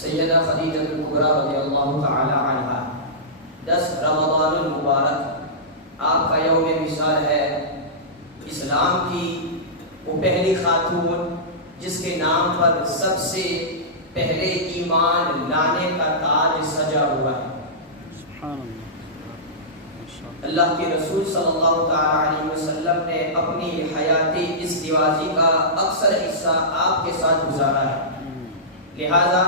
سیدہ خدیجہ الکبریٰ رضی اللہ تعالی عنہ 10 رمضان المبارک آپ کا یوم وصال ہے۔ اسلام کی وہ پہلی خاتون جس کے نام پر سب سے پہلے ایمان لانے کا تاج سجا ہوا ہے۔ اللہ کے رسول صلی اللہ تعالی علیہ وسلم نے اپنی حیاتی اس دیوازی کا اکثر حصہ آپ کے ساتھ گزارا ہے، لہذا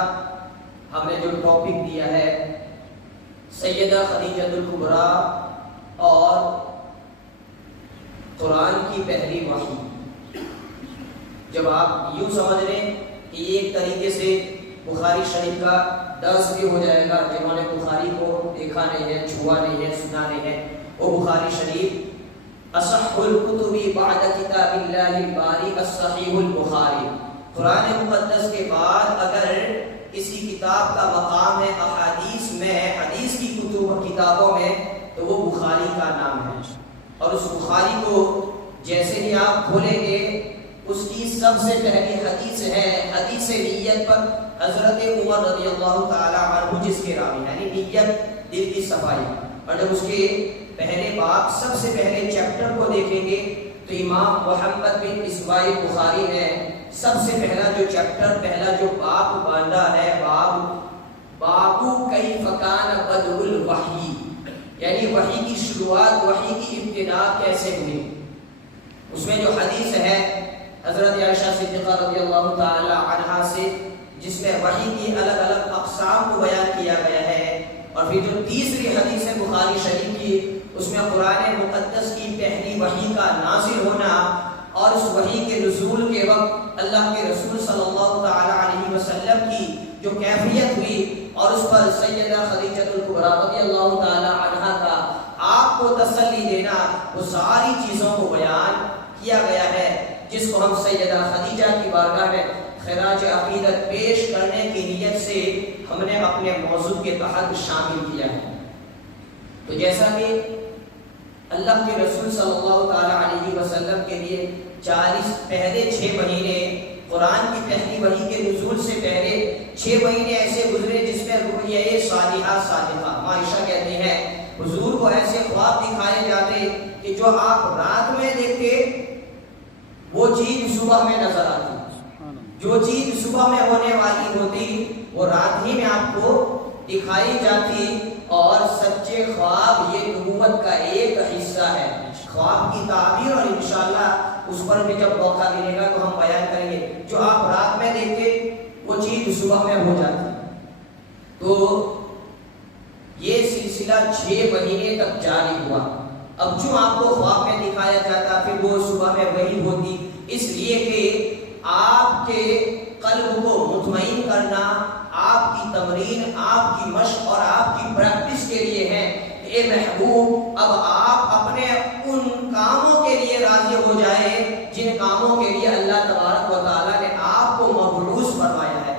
ہم نے جو ٹاپک دیا ہے سیدہ خدیجہ الکبریٰ اور قرآن کی پہلی وحی، جب آپ یوں سمجھ لیں کہ یہ ایک طریقے سے بخاری شریف کا درس بھی ہو جائے گا، جنہوں نے بخاری کو دیکھا نہیں ہے، چھوا نہیں ہے، سنا نہیں ہے، وہ بخاری شریف اصح الکتب بعد کتاب اللہ الباری الصحیح البخاری، قرآن مقدس کے بعد اگر کسی کتاب کا مقام ہے احادیث میں، حدیث کی کتابوں میں، تو وہ بخاری کا نام ہے۔ اور اس بخاری کو جیسے ہی آپ کھولیں گے اس کی سب سے پہلی حدیث ہے حدیث نیت پر حضرت عمر رضی اللہ تعالی عنہ جس کے راوی، یعنی نیت دل کی صفائی۔ اور جب اس کے پہلے باب سب سے پہلے چیپٹر کو دیکھیں گے تو امام محمد بن اسماعیل بخاری نے سب سے پہلا جو چیپٹر، پہلا جو باب باندھا ہے، باب کیف کان بدء الوحی، یعنی وحی کی شروعات، وحی کی ابتدا کیسے ہوئی۔ اس میں جو حدیث ہے حضرت عائشہ صدیقہ رضی اللہ تعالی عنہا سے، جس میں وحی کی الگ الگ اقسام کو بیان کیا گیا ہے، اور پھر جو تیسری حدیث ہے بخاری شریف کی، اس میں قرآن مقدس کی پہلی وحی کا نازل ہونا اور اس وحی کے نزول کے وقت اللہ کے رسول صلی اللہ تعالی علیہ وسلم کی جو کیفیت ہوئی، اور اس پر سیدہ خدیجہ الکبریٰ رضی اللہ تعالی عنہا کا آپ کو تسلی دینا، وہ ساری چیزوں کو بیان کیا گیا ہے، جس کو ہم سیدہ خدیجہ کی بارگاہ میں خراج عقیدت پیش کرنے کی نیت سے ہم نے اپنے موضوع کے تحت شامل کیا ہے۔ تو جیسا کہ اللہ کے رسول صلی اللہ تعالی علیہ وسلم کے لیے 40 پہلے 6 مہینے قرآن کی پہلی وحی کے نزول سے پہلے 6 مہینے ایسے گزرے جس میں رؤیا صالحہ صادقہ، عائشہ کہتی ہیں حضور کو ایسے خواب دکھائے جاتے کہ جو آپ رات میں دیکھتے وہ چیز صبح میں نظر آتی، جو چیز صبح میں ہونے والی ہوتی وہ رات ہی میں آپ کو دکھائی جاتی۔ اور سچے خواب یہ نبوت کا ایک حصہ ہے، خواب کی تعبیر، اور انشاءاللہ اس پر بھی جب موقع ملے گا تو ہم بیان کریں گے۔ جو آپ رات میں دیکھتے وہ چیز صبح میں ہو جاتی۔ تو یہ سلسلہ 6 مہینے تک جاری ہوا۔ اب جو آپ کو خواب میں دکھایا جاتا پھر وہ صبح میں وہی ہوتی، اس لیے کہ آپ کے قلب کو مطمئن کرنا، آپ کی تمرین، آپ کی مشق اور آپ کی پریکٹس کے لیے ہے۔ اے محبوب، اب آپ اپنے ان کاموں کے لیے راضی ہو جائے جن کاموں کے لیے اللہ تبارک و تعالیٰ نے آپ کو مبعوث فرمایا ہے۔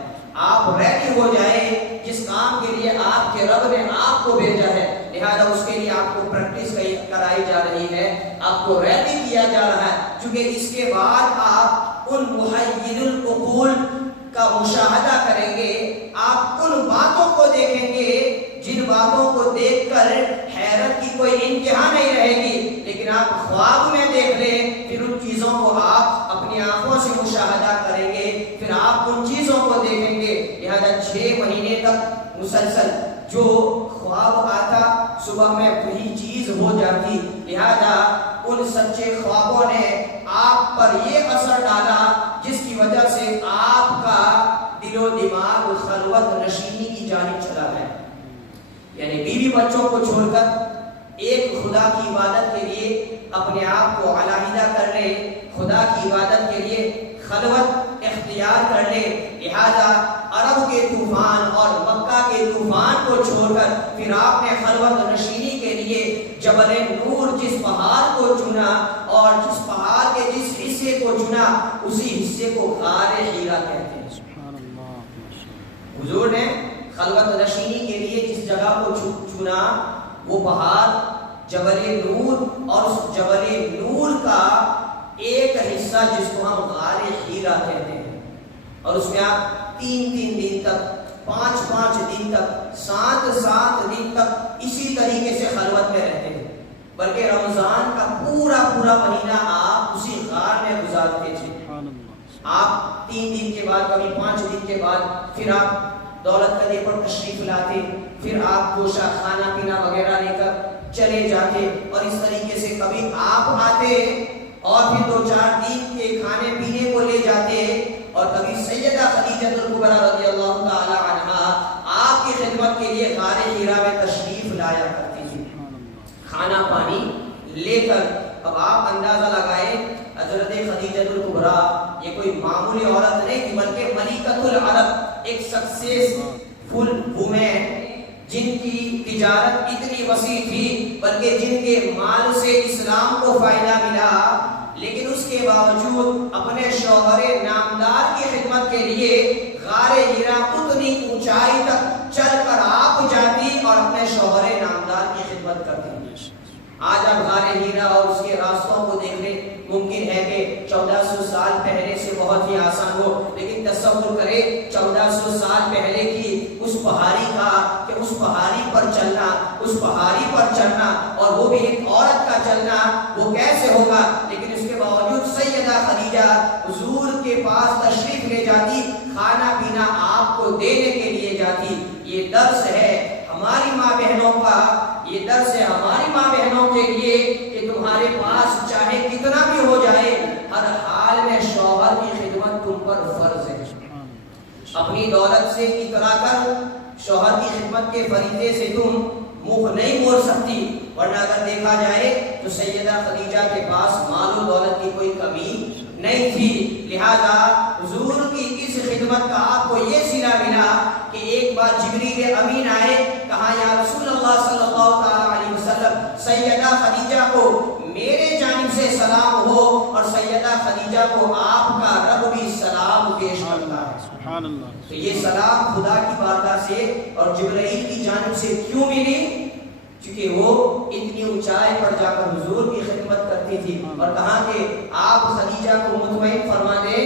آپ ریڈی ہو جائے جس کام کے لیے آپ کے رب نے آپ کو بھیجا ہے، لہذا اس کے لیے آپ کو پریکٹس کرائی جا رہی ہے، آپ کو ریڈی کیا جا رہا ہے، کیونکہ اس کے بعد آپ ان محیل العقول کا مشاہدہ کریں گے، آپ ان باتوں کو دیکھیں گے جن باتوں کو دیکھ کر حیرت کی کوئی انتہا نہیں رہے گی، لیکن آپ خواب میں دیکھ لیں، پھر ان چیزوں کو آپ اپنی آنکھوں سے مشاہدہ کریں گے، پھر آپ ان چیزوں کو دیکھیں گے۔ لہذا 6 مہینے تک مسلسل جو خواب آتا صبح میں وہی چیز ہو جاتی، لہذا ان سچے خوابوں نے آپ پر یہ اثر ڈالا جس کی وجہ سے آپ کا دل و دماغ خلوت نشینی کی جانب چلا گیا، یعنی بیوی بچوں کو چھوڑ کر ایک خدا کی عبادت کے لیے اپنے آپ کو علیحدہ کر لے، خدا کی عبادت کے لیے خلوت اختیار کر لے۔ لہذا عرب کے طوفان اور مکہ کے طوفان کو چھوڑ کر پھر آپ نے خلوت نشینی کے لیے جبل نور جس پہاڑ کو چنا، اور جس پہاڑ کے جس حصے کو چنا اسی حصے کو غار حرا کہتے ہیں۔ حضور نے خلوت نشینی کے لیے جس جگہ کو چنا وہ پہاڑ جبل نور، اور اس جبل نور کا ایک حصہ جس کو ہم غار حرا کہتے ہیں، اور اس میں آپ 3 دن تک 5 دن تک 7 دن تک اسی طریقے سے خلوت میں رہتے تھے، بلکہ رمضان کا پورا مہینہ آپ اسی غار میں گزارتے تھے۔ آپ 3 دن کے بعد، کبھی 5 دن کے بعد پھر آپ دولت قلعے پر تشریف لاتے، پھر آپ گوشہ کھانا پینا وغیرہ لے کر چلے جاتے، اور اس طریقے سے کبھی آپ آتے اور پھر 2-4 دن کے کھانے پینے کو لے جاتے، اور کبھی سیدہ خدیجہ الکبریٰ رضی اللہ تعالی عنہا آپ کی خدمت کے لیے غار حرا میں تشریف لایا کرتی تھی کھانا پانی لے کر۔ اب آپ اندازہ لگائیں، حضرت خدیجہ الکبریٰ یہ کوئی معمولی عورت نہیں تھی، بلکہ ملکۃ العرب، ایک سکسیسفل وومن جن کی تجارت اتنی وسیع تھی، بلکہ جن کے مال سے اسلام کو فائدہ ملا، لیکن اس کے باوجود اپنے شوہر نامدار کی خدمت کے لیے غار حرا اتنی اونچائی تک چل کر آپ جاتی اور اپنے شوہر نامدار کی خدمت کرتی۔ آج آپ غار حرا اور اس کے راستوں کو دیکھ لیں، ممکن ہے کہ 1400 سال پہلے سے بہت ہی آسان ہو، لیکن تصور کرے 1400 سال پہلے کی اس پہاڑی کا، کہ اس پہاڑی پر چلنا، اس پہاڑی پر چڑھنا، اور وہ بھی ایک عورت کا چلنا، وہ کیسے ہوگا؟ لیکن اس کے باوجود سیدہ خدیجہ حضور کے پاس تشریف لے جاتی، کھانا پینا آپ کو دینے کے لیے جاتی۔ یہ درس ہے ہماری ماں بہنوں کا، یہ درس ہے ہماری ماں بہنوں کے لیے کہ تمہارے پاس چاہے کتنا بھی ہو جائے، ہر حال میں شوہر کی خدمت تم پر فرض ہے۔ اپنی دولت سے اترا کر شوہر کی خدمت کے فریضے سے تم منہ نہیں موڑ سکتی، ورنہ اگر دیکھا جائے تو سیدہ خدیجہ کے پاس مال و دولت کی کوئی کمی نہیں تھی، لہذا حضور کی اس خدمت کا آپ کو یہ صلہ ملا کہ ایک بار جبریل امین آئے، کہا یا رسول اللہ صلی اللہ علیہ وسلم، سیدہ خدیجہ کو میرے جانب سے سلام ہو، اور سیدہ خدیجہ کو آپ کا رب بھی سلام پیش کرتا ہے۔ سبحان اللہ۔ تو یہ سلام خدا کی بارگاہ سے اور جبرائیل کی جانب سے کیوں ملی؟ چونکہ وہ اتنی اونچائی پر جا کر حضور کی خدمت کرتی تھی، اور کہا کہ آپ خدیجہ کو مطمئن فرما دیں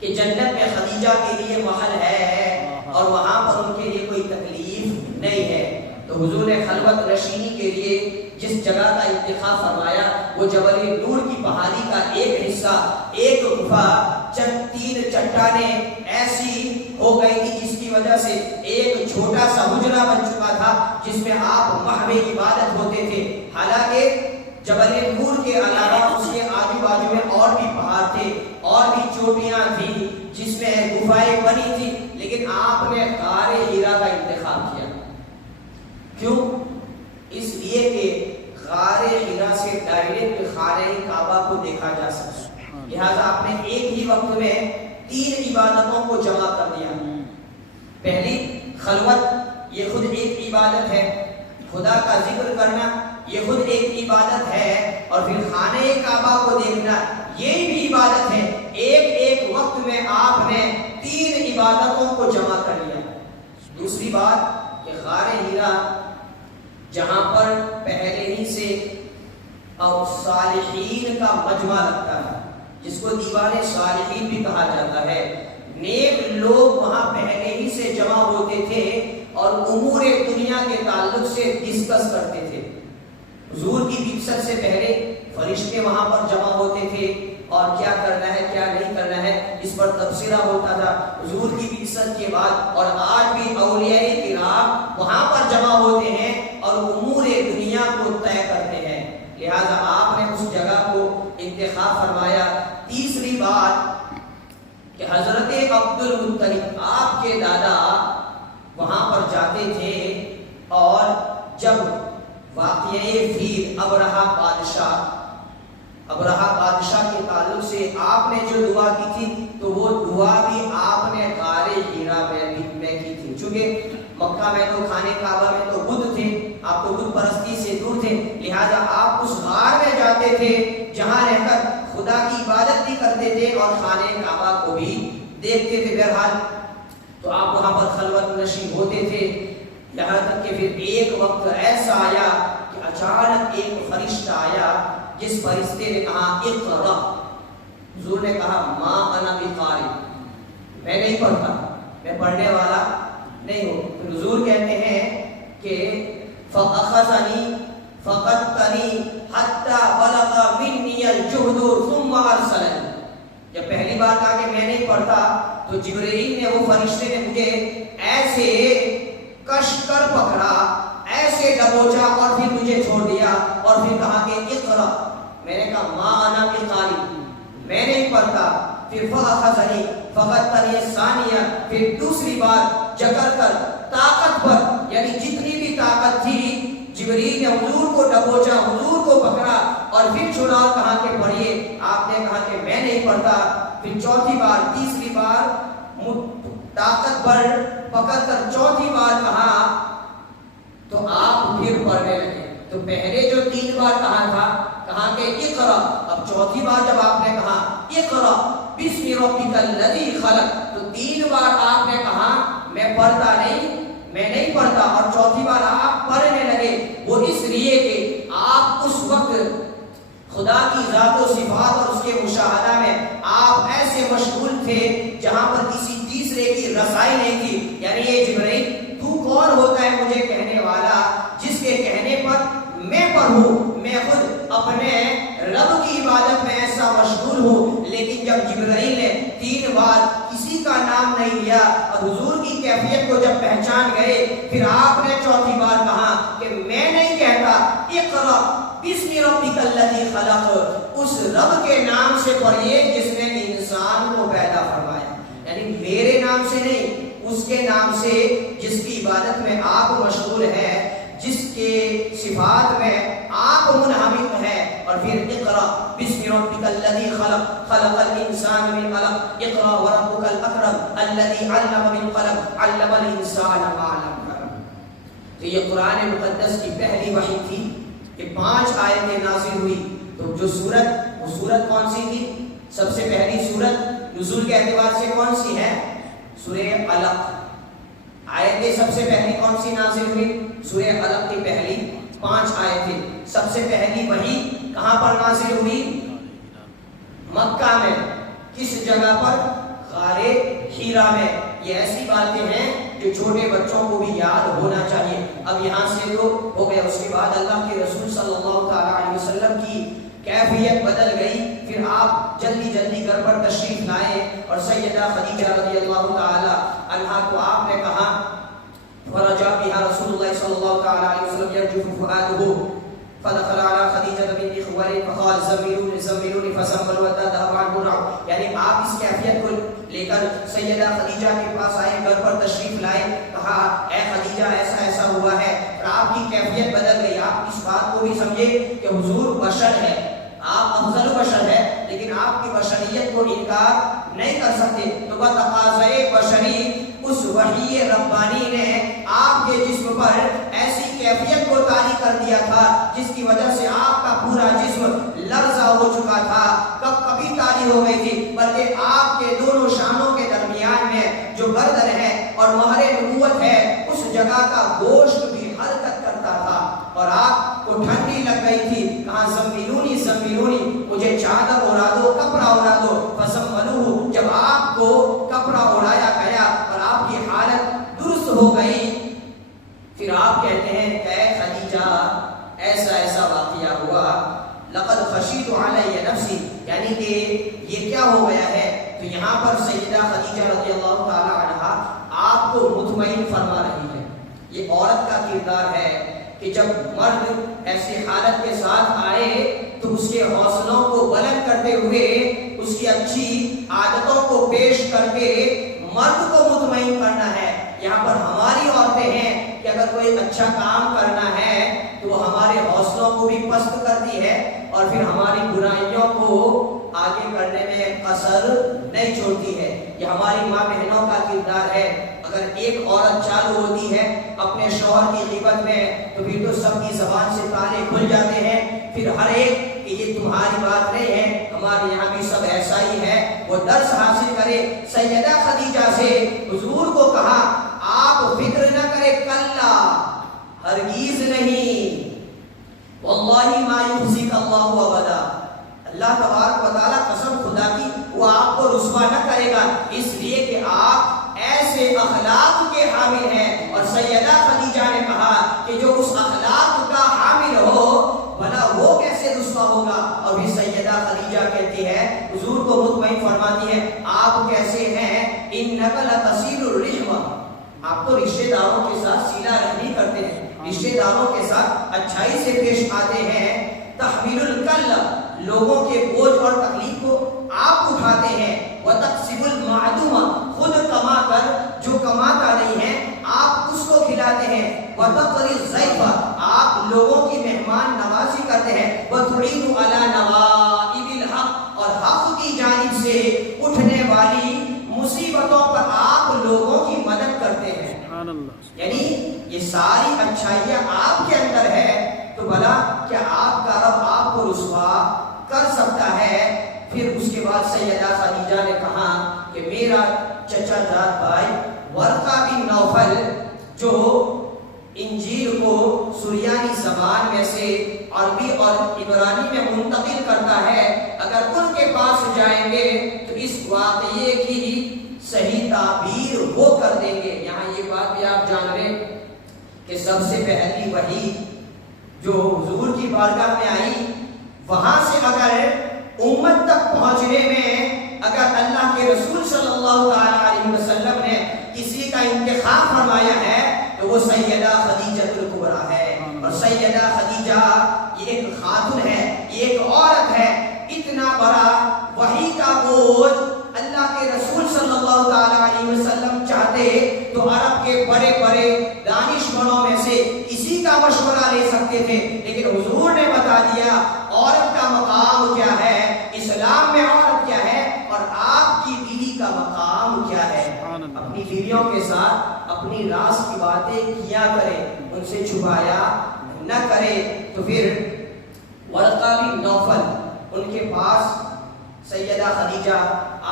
کہ جنت میں خدیجہ کے لیے محل ہے، اور وہاں پر ان کے لیے کوئی تکلیف نہیں ہے۔ تو حضور نے خلوت نشینی کے لیے جس جگہ کا انتخاب فرمایا وہ جبل نور کی پہاڑی کا ایک حصہ، ایک غفا، 3 چٹانیں ایسی ہو گئی تھی جس کی وجہ سے ایک چھوٹا سا حجرہ بن چکا تھا جس میں آپ محو عبادت ہوتے تھے۔ حالانکہ جبل نور کے علاوہ اس کے آجو باجو میں اور بھی پہاڑ تھے، اور بھی چوٹیاں تھیں جس میں غفائیں بنی تھی، لیکن آپ نے غار حرا کا انتخاب کیا۔ کیوں؟ اس لیے کہ غار حرا سے ڈائریکٹ خانہ کعبہ کو دیکھا جا سکتا، لہذا آپ نے ایک ہی وقت میں 3 عبادتوں کو جمع کر دیا۔ پہلی خلوت، یہ خود ایک عبادت ہے، خدا کا ذکر کرنا یہ خود ایک عبادت ہے، اور پھر خانہ کعبہ کو دیکھنا یہ بھی عبادت ہے۔ ایک وقت میں آپ نے 3 عبادتوں کو جمع کر لیا۔ دوسری بات کہ غار حرا جہاں پر پہلے ہی سے اور صالحین کا مجمع لگتا ہے، جس کو دیوان صالحین بھی کہا جاتا ہے، نیک لوگ وہاں پہلے ہی سے جمع ہوتے تھے اور امور دنیا کے تعلق سے ڈسکس کرتے تھے۔ حضور کی بعثت سے پہلے فرشتے وہاں پر جمع ہوتے تھے، اور کیا کرنا ہے کیا نہیں کرنا ہے اس پر تبصرہ ہوتا تھا۔ حضور کی بعثت کے بعد اور آج بھی اولیاء کرام وہاں پر جمع ہوتے ہیں اور امور دنیا کو طے کرتے ہیں، لہذا آپ نے اس جگہ کو انتخاب فرمایا۔ تیسری بات کہ حضرت عبد المطلب آپ کے دادا وہاں پر جاتے تھے، اور جب واقعہ فیل ابرہہ بادشاہ کے تعلق سے آپ نے جو دعا کی تھی تو وہ دعا بھی آپ نے غار حرا میں کی تھی۔ چونکہ مکہ میں تو خانہ کعبہ میں تو بت تھے، آپ تو بت پرستی سے دور تھے، لہذا آپ اس غار میں جاتے تھے جہاں رہ کر خدا کی عبادت بھی کرتے تھے اور خانہ کعبہ کو بھی دیکھتے تھے۔ بہرحال تو آپ وہاں پر خلوت نشین ہوتے تھے، یہاں تک کہ پھر ایک وقت ایسا آیا کہ اچانک ایک فرشتہ آیا، جس فرشتے نے کہا اقرا۔ حضور نے کہا ما انا بقاری، میں نہیں پڑھتا، میں پڑھنے والا نہیں ہوں. پھر حضور کہتے ہیں کہ فَأَخَذَنِي فَقَدْتَنِي حَتَّى بَلَغَ مِنِّي الْجُهْدُ ثُمَّ أَرْسَلَنِي. جب پہلی بار کہا کہ میں نہیں پڑھتا تو جبرائیل نے، وہ فرشتے نے مجھے ایسے کش کر پکڑا، ایسے دبوچا اور پھر مجھے چھوڑ دیا اور پھر کہا کہ اقرا. میں نے کہا ما انا بقاری، میں نہیں پڑھتا. پھر فاخذنی فقدتنی الثانیہ، پھر دوسری بار جکڑ کر طاقت پر، یعنی جتنی بھی طاقت تھی جبریل نے حضور کو دبوچا، حضور کو پکڑا اور پھر چھڑا، کہا کہ پڑھیے. آپ نے کہا کہ میں نہیں پڑھتا. پھر چوتھی بار، تیسری بار طاقت پر پکڑ کر چوتھی بار کہا تو آپ پھر پڑھنے لگے. تو پہلے جو 3 بار کہا تھا، کہا کہ اقرا. اب چوتھی بار جب آپ نے کہا اقرا بسم ربک الذی خلق، تو 3 بار آپ نے کہا میں پڑھتا نہیں، میں نہیں پڑھتا، اور چوتھی بار آپ پڑھنے لگے. وہ اس لیے کہ آپ اس وقت خدا کی ذات و صفات اور اس کے مشاہدہ میں آپ ایسے مشغول تھے جہاں پر کسی تیسرے کی رسائی نہیں تھی. یعنی یہ جبرائیل تو کون ہوتا ہے مجھے کہنے والا، جس کے کہنے پر میں پڑھوں؟ میں خود اپنے رب کی عبادت میں ایسا مشغول ہوں. لیکن جب جبرائیل نے 3 بار کسی کا نام نہیں لیا اور حضور کی کیفیت کو جب پہچان گئے، پھر آپ نے چوتھی بار کہا کہ میں نہیں کہتا اقرا بسم ربک الذی خلق، اس رب کے نام سے پڑھیے جس نے انسان کو پیدا فرمایا. یعنی میرے نام سے نہیں، اس کے نام سے جس کی عبادت میں آپ مشغول ہیں، جس کے صفات میں آپ منہمک ہیں. اور پھر اقرا بسم ربک الذی خلق خلق الانسان من علق اقرا وربک الاکرم الذی علم بالقلم علم الانسان ما لم یعلم. تو یہ قرآن مقدس کی پہلی وحی تھی. یہ 5 آیتیں نازل ہوئی. تو جو سورت، وہ سورت کون سی تھی؟ سب سے پہلی سورت نزول کے اعتبار سے کون سی ہے؟ سورہ علق. آیتیں سب سے پہلی کون سی نازل ہوئی؟ سورہ علق کی پہلی 5 آیتیں. سب سے پہلی وحی کہاں پر نازل ہوئی؟ مکہ میں. کس جگہ پر؟ غار حرا میں. یہ ایسی باتیں ہیں جو چھوٹے بچوں کو بھی یاد ہونا چاہیے. اب یہاں سے تو ہو گیا. اس کے بعد اللہ کے رسول صلی اللہ تعالی علیہ وسلم کی کیفیت بدل گئی. پھر آپ جلدی جلدی گھر پر تشریف لائے اور سیدہ خدیجہ رضی اللہ تعالی عنہا کو آپ نے کہا فرجع بها رسول اللہ صلی اللہ تعالی علیہ وسلم يرجف فؤاده فدخل على خدیجہ بنت خویلد فقال زملوني زملوني فزملوا وذهب عنه الرعب. یعنی آپ اس کیفیت کو لے کر سیدہ خدیجہ کے پاس آئے، گھر پر تشریف لائے، کہا اے خدیجہ ایسا ایسا ہوا ہے. اور آپ کی کیفیت بدل گئی. آپ اس بات کو بھی سمجھے کہ حضور بشر ہے، آپ افضل بشر ہے، لیکن آپ کی بشریت کو انکار نہیں کر سکتے. تو بتقاضۂ بشری اس وحی ربانی نے آپ کے جسم پر ایسی کیفیت کو طاری کر دیا تھا جس کی وجہ سے آپ کا پورا جسم لرزہ ہو چکا تھا. کبھی طاری ہو گئی تھی، بلکہ آپ کے دونوں شانوں کے درمیان میں جو گردن ہے اور مہر نبوت ہے، اس جگہ کا گوشت بھی حرکت کرتا تھا. اور آپ کو ٹھنڈی لگ گئی تھی. کہاں زملونی زملونی، مجھے چادر اڑا دو، کپڑا اڑا دو. فزملوہ، جب آپ کو کپڑا اڑایا گیا اور آپ کی حالت درست ہو گئی، پھر آپ کہتے ہیں اے خدیجہ ایسا ایسا واقعہ ہوا. لقد خشیت علی نفسی، یعنی کہ یہ کیا ہو گیا ہے. تو یہاں پر سیدہ خدیجہ رضی اللہ تعالی عنہا آپ کو مطمئن فرما رہی ہے. یہ عورت کا کردار ہے کہ جب مرد ایسی حالت کے ساتھ آئے تو اس کے حوصلوں کو بلند کرتے ہوئے اس کی اچھی عادتوں کو پیش کر کے مرد کو مطمئن کرنا ہے. یہاں پر ہماری عورتیں ہیں کہ اگر کوئی اچھا کام کرنا ہے تو وہ ہمارے حوصلوں کو بھی پست کرتی ہے اور پھر ہماری برائیوں کو آگے کرنے میں قصر نہیں چھوڑتی ہے. یہ ہماری ماں بہنوں کا کردار ہے. اگر ایک عورت چالو ہوتی ہے اپنے شوہر کی غیبت میں تو پھر تو سب کی زبان سے تالے کھل جاتے ہیں. پھر ہر ایک کہ یہ تمہاری بات نہیں ہے، ہمارے یہاں بھی سب ایسا ہی ہے، وہ درس حاصل کرے. سیدہ خدیجہ سے حضور کو کہا آپ فکر نہ کرے، کلا ہرگز نہیں، واللہ ما یخزیک اللہ ابدا، اللہ تبارک و تعالیٰ قسم خدا کی وہ آپ کو رسوا نہ کرے گا، اس لیے کہ آپ ایسے انک لتصیل الرحم، آپ تو رشتے داروں کے ساتھ صلہ رحمی کرتے ہیں، رشتے داروں کے ساتھ اچھائی سے پیش آتے ہیں، تحمل الکل، لوگوں کے بوجھ اور تکلیف کو آپ اٹھاتے ہیں، وتکسب المعدوم، خود کما کر جو کماتا نہیں ہے آپ اس کو کھلاتے ہیں، وتقری الضیف، آپ لوگوں کی مہمان نوازی کرتے ہیں، وتعین علی نوائب الحق، اور حق کی جانب سے اٹھنے والی مصیبتوں پر آپ لوگوں کی مدد کرتے ہیں۔ یعنی یہ ساری اچھائیاں آپ کے اندر ہے تو بھلا کیا آپ کا رب آپ کو رسوا کر سکتا ہے؟ پھر اس کے بعد سیدہ خدیجہ نے کہا کہ میرا چچا جات بھائی ورقہ بن نوفل جو انجیل کو سریانی زبان میں سے عربی اور عبرانی میں منتقل کرتا ہے، اگر ان کے پاس جائیں گے تو اس واقعے کی صحیح تعبیر وہ کر دیں گے۔ یہاں یہ بات بھی آپ جان لیں کہ سب سے پہلی وحی جو حضور کی بارگاہ میں آئی، وہاں سے اگر امت تک پہنچنے میں اگر اللہ کے رسول صلی اللہ علیہ وسلم نے کسی کا انتخاب فرمایا ہے تو وہ سیدہ خدیجہ الکبریٰ ہے۔ اور سیدہ خدیجہ یہ ایک خاتون ہے، یہ ایک عورت ہے، اتنا بڑا وحی کا بوجھ اللہ کے رسول صلی اللہ علیہ وسلم چاہتے تو عرب کے بڑے بڑے دانشوروں میں سے کسی کا مشورہ لے سکتے تھے، لیکن حضور نے بتا دیا عورت کا مقام کیا ہے، اسلام میں عورت کیا ہے، اور آپ کی بیوی کا مقام کیا ہے۔ اپنی بیویوں کے ساتھ اپنی راز کی باتیں کیا کرے، ان سے چھپایا نہ کرے۔ تو پھر ورقہ بن نوفل ان کے پاس سیدہ خدیجہ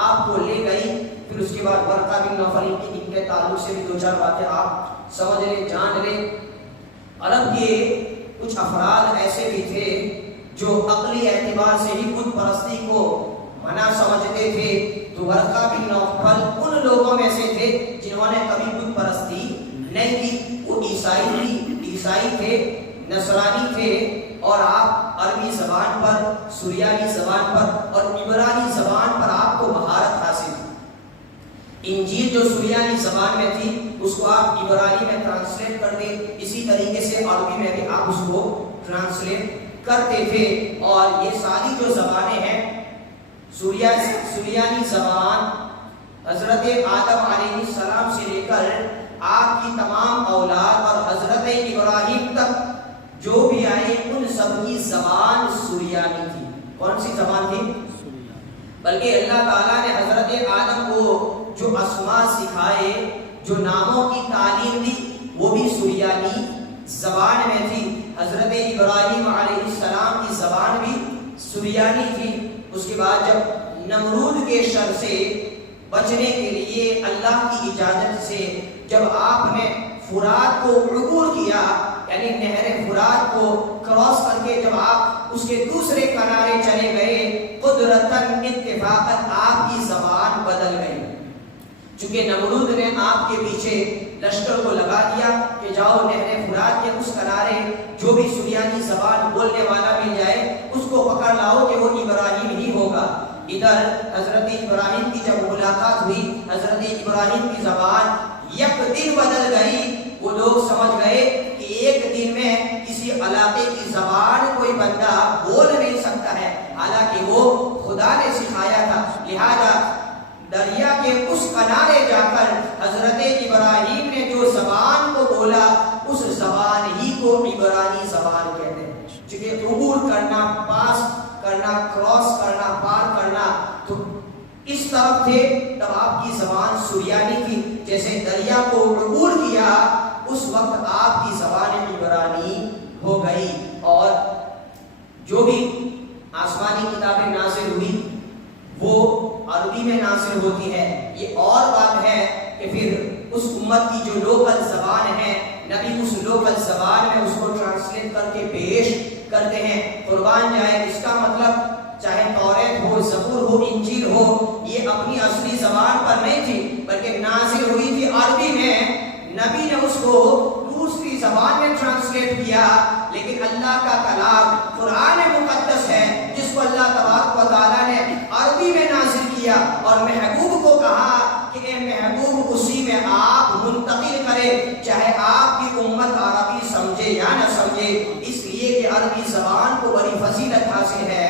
آپ کو لے گئی۔ پھر اس کے بعد ورقہ بن نوفل ان کے تعلق سے بھی دو چار باتیں آپ سمجھ لیں، جان لیں۔ عرب کے کچھ افراد ایسے بھی تھے جو عقلی اعتبار سے ہی بت پرستی کو منع سمجھتے تھے، تو ورقہ بن نوفل ان لوگوں میں سے تھے جنہوں نے کبھی بت پرستی نہیں کی۔ وہ عیسائی تھے، نصرانی تھے، اور آپ عربی زبان پر، سریانی زبان پر اور عبرانی زبان پر آپ کو مہارت حاصل تھی۔ انجیل جو سریانی زبان میں تھی اس کو آپ عبرانی میں ٹرانسلیٹ کر دیں، اسی طریقے سے عربی میں بھی آپ اس کو ٹرانسلیٹ کرتے تھے۔ اور یہ ساری جو زبانیں ہیں، سریانی زبان حضرت آدم علیہ السلام سے لے کر آپ کی تمام اولاد اور حضرت ابراہیم تک جو بھی آئے ان سب کی زبان سریانی تھی۔ کون سی زبان تھی؟ بلکہ اللہ تعالیٰ نے حضرت آدم کو جو اسماء سکھائے، جو ناموں کی تعلیم دی، وہ بھی سریانی زبان میں تھی۔ حضرت ابراہیم علیہ السلام کی زبان بھی سریانی تھی۔ اس کے بعد جب نمرود کے شر سے بچنے کے لیے اللہ کی اجازت سے جب آپ نے فرات کو عبور کیا، یعنی نہر فرات کو کراس کر کے جب آپ اس کے دوسرے کنارے چلے گئے، قدرتاً اتفاقاً آپ کی زبان بدل گئی، چونکہ نمرود نے آپ کے پیچھے لشکر کو لگا دیا کہ جاؤ نہر فرات کے اس کنارے جو بھی سریانی زبان بولنے والا مل جائے اس کو پکڑ لاؤ کہ وہ ابراہیم ہی ہوگا۔ ادھر حضرت ابراہیم کی جب ملاقات ہوئی، حضرت ابراہیم کی زبان یک دن بدل گئی۔ وہ لوگ سمجھ گئے کہ ایک دن میں کسی علاقے کی زبان کوئی بندہ بول نہیں سکتا ہے، حالانکہ وہ خدا نے سکھایا تھا۔ لہذا دریا کے اس کنارے جا کر حضرت ابراہیم نے جو زبان کو بولا اس زبان ہی کو عبرانی زبان کہتے ہیں، چونکہ عبور کرنا، پاس کرنا، کراس کرنا، پار کرنا، تو اس طرف تھے تب آپ کی زبان سریانی تھی۔ جیسے دریا کو عبور کیا اس وقت آپ کی زبان عبرانی ہو گئی۔ اور جو بھی آسمانی کتابیں نازل ہوئی وہ عربی میں نازل ہوتی ہے۔ یہ اور بات ہے کہ پھر اس امت کی جو لوکل زبان ہے، نبی اس لوکل زبان میں اس کو ٹرانسلیٹ کر کے پیش کرتے ہیں۔ قربان جائے، اس کا مطلب چاہے توریت ہو، زبور ہو، انجیل ہو، یہ اپنی اصلی زبان پر نہیں تھی بلکہ نازل ہوئی تھی عربی میں، نبی نے اس کو دوسری زبان میں ٹرانسلیٹ کیا۔ لیکن اللہ کا کلام قرآن مقدس ہے جس کو اللہ تبارک و تعالیٰ نے عربی میں نازل کیا اور محبوب کو کہا کہ اے محبوب امت عربی سمجھے یا نہ سمجھے، اس لیے کہ عربی زبان کو بڑی فضیلت حاصل ہے.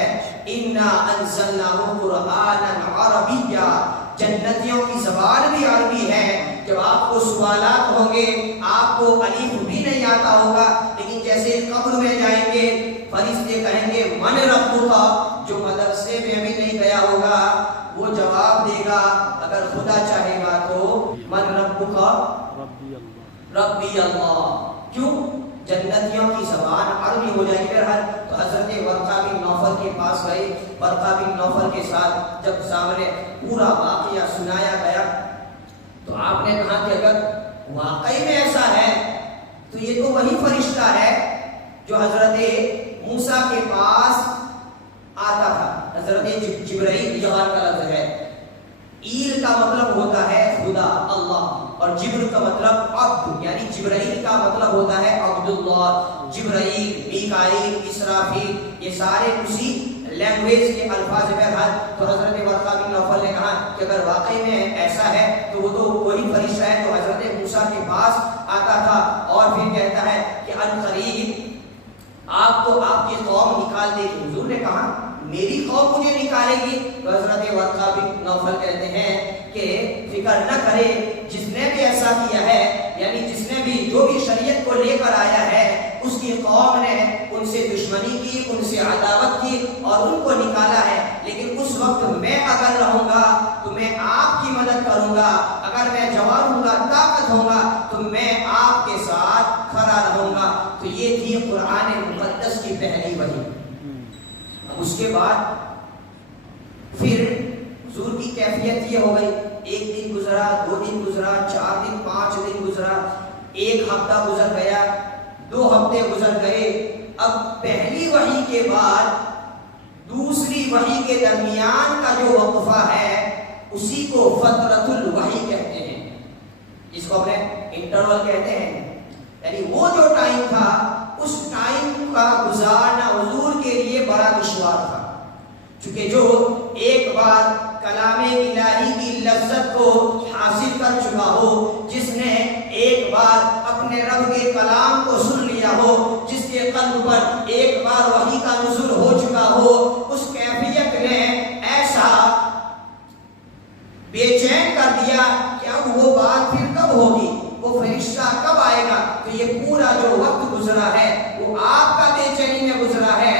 انا انزلناہ قرآنا عربیا، جنتیوں کی زبان بھی عربی ہے. جب آپ کو سوالات ہوں گے، آپ کو الف بھی نہیں آتا ہوگا، لیکن جیسے قبر میں جائیں گے فرشتے کہیں گے من ربک، جو مدرسے میں بھی نہیں گیا ہوگا وہ جواب دے گا اگر خدا چاہے گا تو من ربک ربی اللہ. کیوں؟ جنتیوں کی زبان عربی ہو جائے گی. تو حضرت ورقہ بن نوفل کے پاس گئے. ورقہ بن نوفل کے ساتھ جب سامنے پورا واقعہ سنایا گیا تو آپ نے کہا کہ اگر واقعی میں ایسا ہے تو یہ تو وہی فرشتہ ہے جو حضرت موسیٰ کے پاس آتا تھا. حضرت جبرائیل جوان کا لفظ ہے. ایل کا مطلب ہوتا ہے خدا، اللہ، اور جبر کا مطلب عبد، یعنی جبرائیل کا مطلب ہوتا ہے عبداللہ. جبرائیل، میکائیل، اسرافیل، یہ سارے اسی لینگویج کے الفاظ میں ہیں. تو حضرت ورقہ بن نوفل نے کہا کہ اگر واقعی میں ایسا ہے تو وہ تو وہی فرشتہ ہے جو حضرت موسیٰ کے پاس آتا تھا. اور پھر کہتا ہے کہ عنقریب آپ کو آپ کی قوم نکال دے گی. حضور نے کہا میری قوم مجھے نکالے گی؟ تو حضرت ورقہ بن نوفل کہتے ہیں کہ فکر نہ کرے، جس نے بھی ایسا کیا ہے، یعنی جس نے بھی جو بھی شریعت کو لے کر آیا ہے اس کی قوم نے ان سے دشمنی کی، ان سے عداوت کی اور ان کو نکالا ہے. لیکن اس وقت میں اگر رہوں گا تو میں آپ کی مدد کروں گا. اگر میں جوان ہوں گا، طاقت ہوں گا تو میں آپ کے ساتھ کھڑا رہوں گا. تو یہ تھی قرآن مقدس کی پہلی وحی. اس کے بعد پھر حضور کی کیفیت یہ ہو گئی، ایک دن گزرا، 2 دن گزرا، 4 دن، 5 دن گزرا، 1 ہفتہ گزر گیا، 2 ہفتے گزر گئے. اب پہلی وحی کے بعد دوسری وحی کے درمیان کا جو وقفہ ہے اسی کو فترۃ الوحی کہتے ہیں، جس کو ہم انٹرول کہتے ہیں. یعنی وہ جو ٹائم تھا اس ٹائم کا گزارنا حضور کے لیے بڑا دشوار تھا، چونکہ جو ایک بار کلام الہی کی لذت کو حاصل کر چکا ہو، جس نے ایک بار اپنے رب کے کلام کو سن لیا ہو، جس کے قلب پر ایک بار وحی کا نزول ہو چکا ہو، اس کیفیت نے ایسا بے چین کر دیا کہ اب وہ بات پھر کب ہوگی، وہ فرشتہ کب آئے گا. تو یہ پورا جو وقت گزرا ہے وہ آپ کا بے چینی میں گزرا ہے،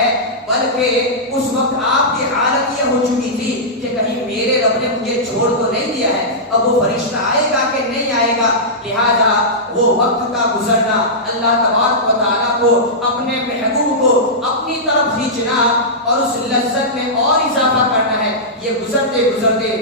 بلکہ اس وقت آپ کی حالت یہ ہو چکی تھی کہ کہیں میرے رب نے مجھے چھوڑ تو نہیں دیا ہے، اب وہ فرشتہ آئے گا کہ نہیں آئے گا. لہذا وہ وقت کا گزرنا، اللہ تبارک و تعالیٰ کو اپنے محبوب کو اپنی طرف کھینچنا اور اس لذت میں اور اضافہ کرنا ہے. یہ گزرتے گزرتے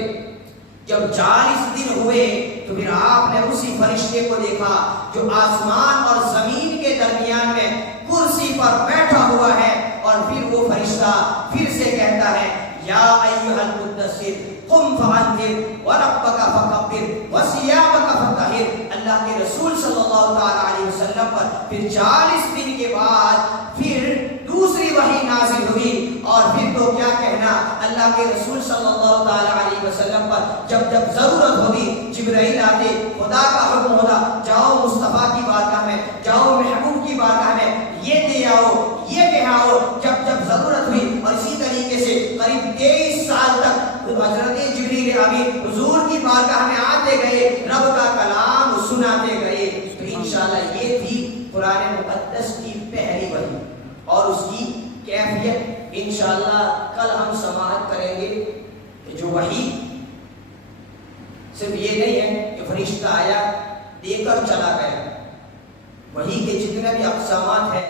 جب 40 دن ہوئے تو پھر آپ نے اسی فرشتے کو دیکھا جو آسمان اور زمین کے درمیان میں کرسی پر بیٹھا ہوا ہے. اور پھر وہ فرشتہ پھر سے کہتا ہے یا ایھا المدثر قم فانذر وربک فکبر وثیابک فطہر. اللہ کے رسول صلی اللہ تعالی علیہ وسلم پر پھر 40 دن کے بعد پھر دوسری وحی نازل ہوئی. اور پھر تو کیا کہنا، اللہ کے رسول صلی اللہ تعالی علیہ وسلم پر جب جب ضرورت ہوگی جبرائیل آتے، خدا کا حکم ہوتا جاؤ مصطفیٰ کی بارگاہ میں، جاؤ محبوب کی بارگاہ میں، یہ دے آؤ، یہ کہاؤ. جب جب ضرورت ہوئی، اور اسی طریقے سے قریب 23 سال تک حضرت جبریل امین حضور کی بارگاہ میں آتے گئے، رب کا کلام سناتے گئے. تو انشاءاللہ یہ تھی قرآن مقدس کی پہلی وحی، اور اس کی کیفیت انشاءاللہ کل ہم سماعت کریں گے کہ جو وحی صرف یہ نہیں ہے کہ فرشتہ آیا دے کر چلا گیا. وحی کے جتنے بھی اقسامات ہیں